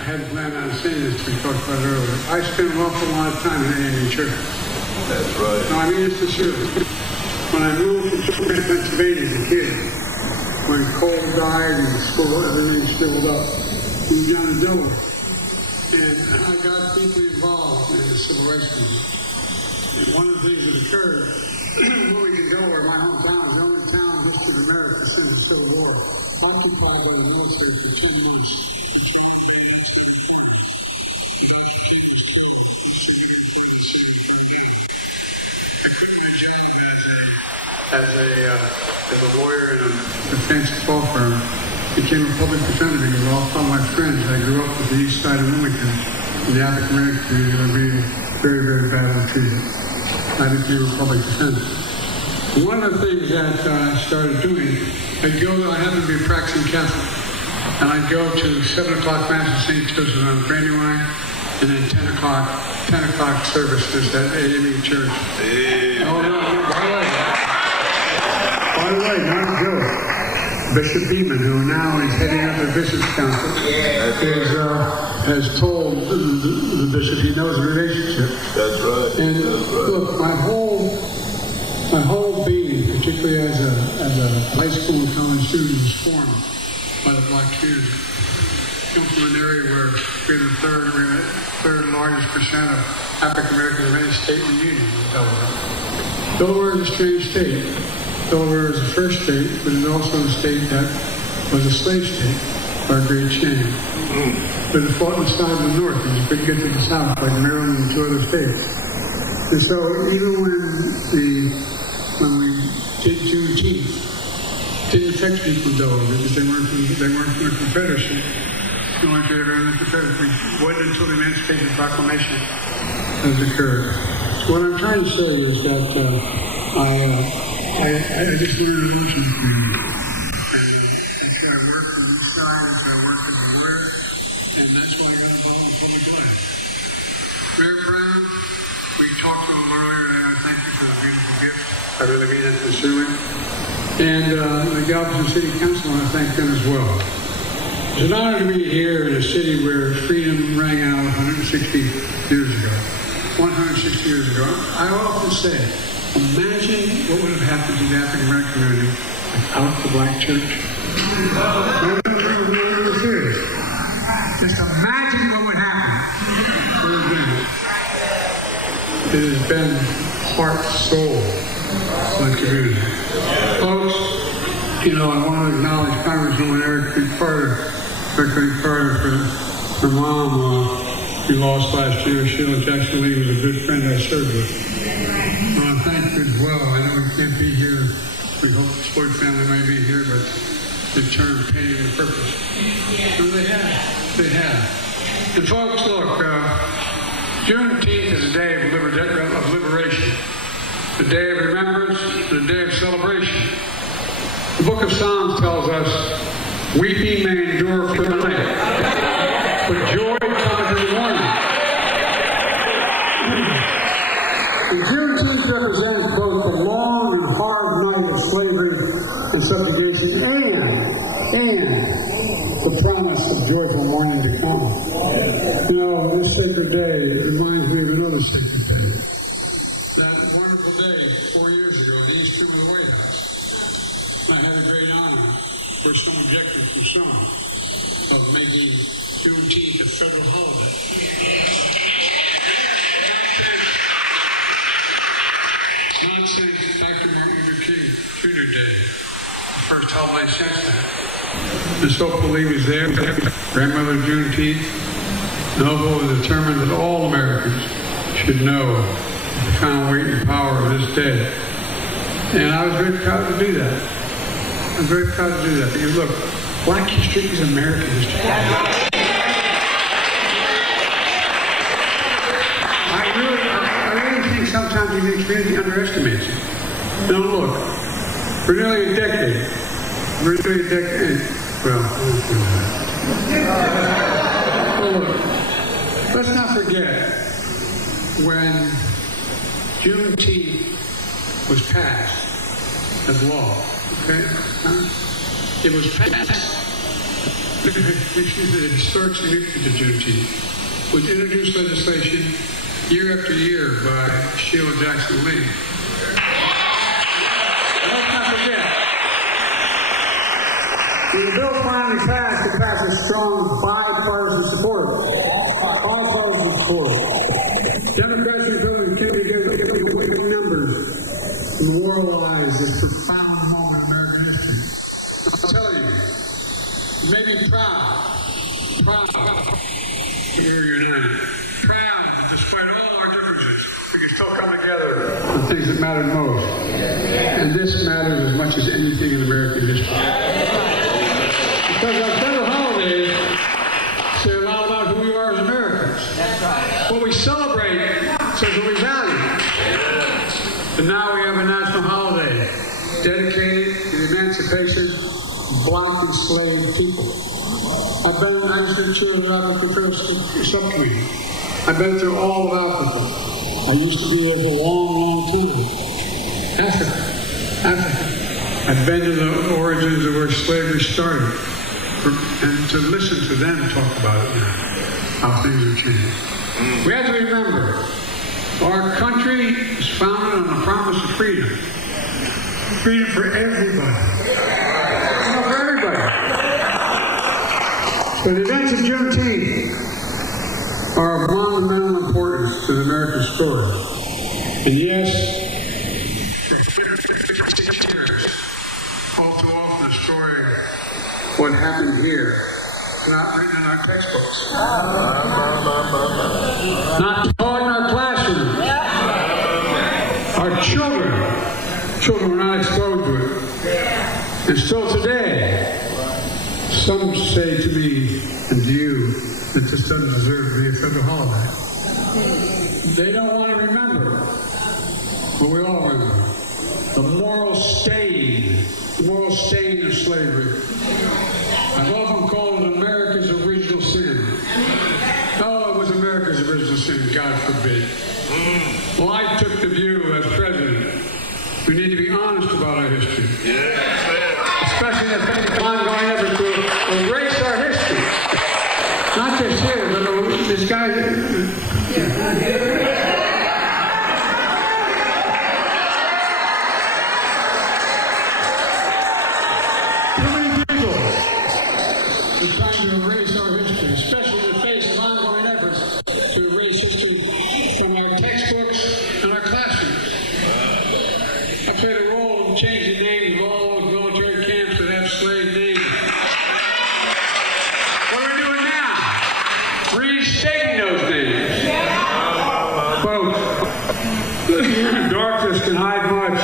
I hadn't planned on saying this, we talked about it earlier. I spent an awful lot of time in AME Church. That's right. No, I mean this sincerely. When I moved from Pennsylvania as a kid, when coal died and the school, everything shriveled up, moved down to Delaware. And I got deeply involved in the civil rights movement. And one of the things that occurred, moving to Delaware, my hometown, is the only town in history of America since the Civil War, occupied by the military for 10 months. As a lawyer in a defense law firm, became a public defender because all my friends, I grew up with the east side of Wilmington, in the African American community, were being very, very badly treated. I became a public defender. One of the things that I started doing, I happened to be a practicing Catholic, and I'd go to 7 o'clock Mass at St. Joseph on Brandywine, and then 10 o'clock services at AME Church. Hey. Oh, no, by the way, not a joke. Bishop Beeman, who now is heading up the Bishop's Council, has told the bishop he knows the relationship. That's right. And look, my whole being, particularly as a high school and college student, was formed by the black community. I come from an area where we're the third largest percent of African Americans of any state in the Union in Delaware. Delaware is a strange state. Delaware is the first state, but it's also a state that was a slave state, our great shame. But it fought on the side of the north, and you couldn't get to the south, like Maryland and 2 other states. And so even when we did Juneteenth, it didn't affect people in Delaware because they weren't in the Confederacy. No one could ever in the Confederacy. It wasn't until the Emancipation Proclamation has occurred. So what I'm trying to say is that I just learned emotions from you. And that's why I worked on this side, that's why I worked as a lawyer, and that's why I got involved in public life. Mayor Brown, we talked a little earlier, and I thank you for the beautiful gift. I really mean that sincerely. And the Galveston City Council, I want to thank them as well. It's an honor to be here in a city where freedom rang out 160 years ago. 160 years ago. I often say, imagine what would have happened to the African American community without the black church. No, serious. Just imagine what would happen. It has been heart, soul of the community. Folks, I want to acknowledge Congresswoman Eric Carter for her mom. We lost last year. Sheila Jackson Lee was a good friend I served with. I want to thank you as well. I know we can't be here. We hope the Floyd family may be here, but they've turned pain into purpose. So they have. And folks, look, Juneteenth is a day of liberation, a day of remembrance, and a day of celebration. The book of Psalms tells us, weeping may endure for the night, but joy cometh in the morning. And Juneteenth represents both the long and hard night of slavery and subjugation and the promise of joyful morning to come. This sacred day reminds me of another sacred day. That wonderful day 4 years ago in the East Room of the White House. And I had a great honor, for some objected from some, of making Juneteenth a federal holiday. Not since Dr. Martin Luther King Jr. Day, the first holiday since that. Miss Opal was there, grandmother Juneteenth. Noble was determined that all Americans should know the profound weight and power of this day. And I was very proud to do that. Because look, Black history is American history. I really think sometimes the community underestimates it. Now look, for nearly a decade, let's not forget when Juneteenth was passed as law, okay? It was passed the historic significance of Juneteenth was introduced legislation year after year by Sheila Jackson Lee. Let's not forget, when the bill finally passed, it passed with strong bipartisan support. Bipartisan support. Democrats and Republicans came together with numbers to memorialize this profound moment in American history. I'll tell you, it made me proud that we were united. Proud, despite all our differences, we can still come together on things that mattered most. And this matters as much as anything in American history. Because our federal holidays say a lot about who we are as Americans. That's right. What we celebrate says what we value. And now we have a national holiday dedicated to the emancipation of black enslaved people. I've been to the Africa subcommittee. I've been through all of Africa. I used to be there for a long time. Africa. I've been to the origins of where slavery started. And to listen to them talk about it now, how things have changed. We have to remember, our country is founded on the promise of freedom. Freedom for everybody. For everybody. But the events of Juneteenth are of monumental importance to the American story. And yes, for 56 years, all too often the story what happened here is not written in our textbooks. Not taught in our classrooms. Our children were not exposed to it. And still today, some say to me and to you that this doesn't deserve to be a federal holiday. They don't want to remember, but we all remember, the moral stain of slavery. I've often called it America's original sin. Oh, it was America's original sin, God forbid. Well, I took the view as president, we need to be honest about our history. Especially in the ongoing effort to erase our history. Not just here, but this guy. Darkness can hide much,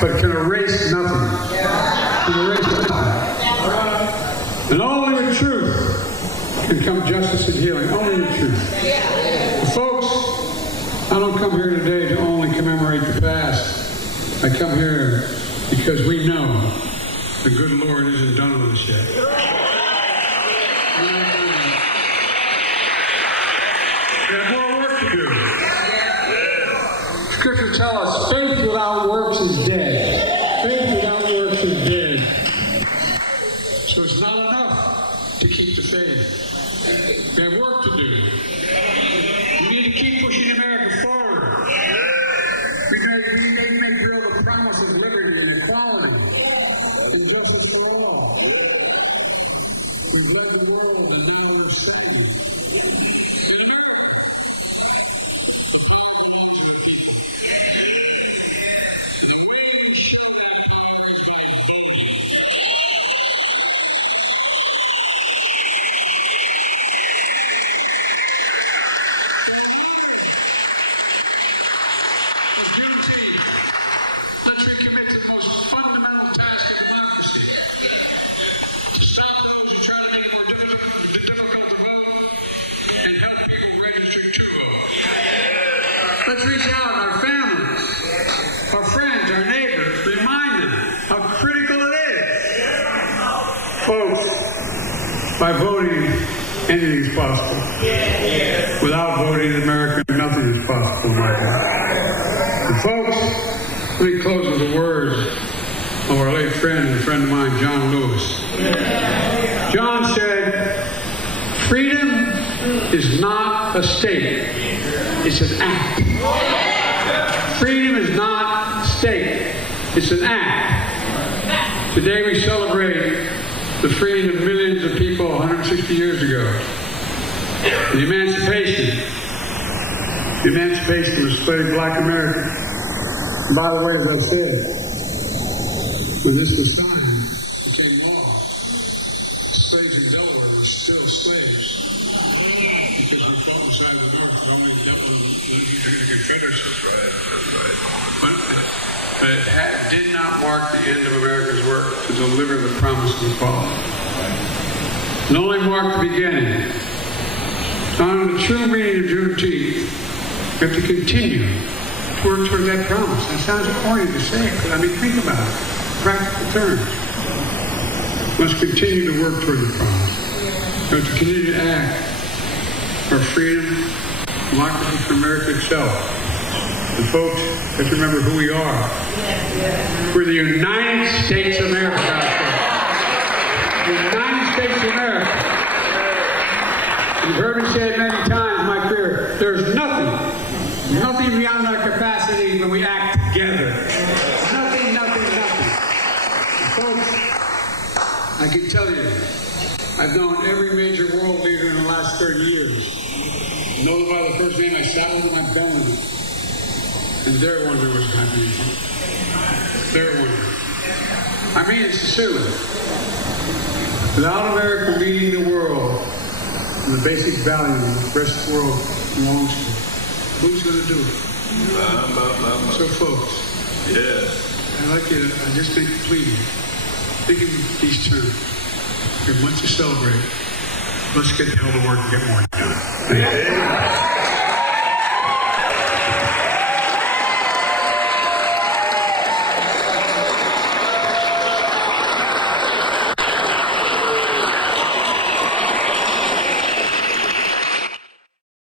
but can erase nothing. And only the truth can come justice and healing. Only the truth. But folks, I don't come here today to only commemorate the past. I come here because we know the good Lord isn't done with us yet. We have more work to do. Scripture tells us faith without works is dead. Faith without works is dead. So it's not enough to keep the faith. We have work to do. We need to keep pushing America forward. We need to make real the promise of liberty and equality and justice for all. We've led the world and now we're second. Let's reach out to our families, our friends, our neighbors, remind them how critical it is. Folks, by voting, anything is possible. Without voting in America, nothing is possible. And folks, let me close with the words of our late friend and friend of mine, John Lewis. John said, freedom is not a state, it's an act. Freedom is not a state, it's an act. Today we celebrate the freedom of millions of people 160 years ago. The Emancipation. The Emancipation was enslaved Black America. And by the way, as I said, when this was signed, it became law. Slaves in Delaware were still slaves because we fought inside the North. It only dealt with the Confederacy. But it did not mark the end of America's work to deliver the promise of equality. It only marked the beginning. On the true meaning of Juneteenth, we have to continue to work toward that promise. That sounds corny to say, but I mean, think about it. Practical terms. We must continue to work toward the promise. We have to continue to act for freedom, democracy, for America itself. And folks, have to remember who we are. We're the United States of America. The United States of America. You've heard me say it many times in my career. There's nothing beyond our capacity when we act together. Nothing. And folks, I can tell you, I've known every major world leader in the last 30 years. Know them by the first name. I sat with them, I've been with them. And they're wondering what's happening. They're wondering. I mean it sincerely. Without America leading the world in the basic values the rest of the world belongs to, who's going to do it? So, folks, I'd like you to just think, please, think of these terms. We have much to celebrate. Let's get the hell to work and get more done.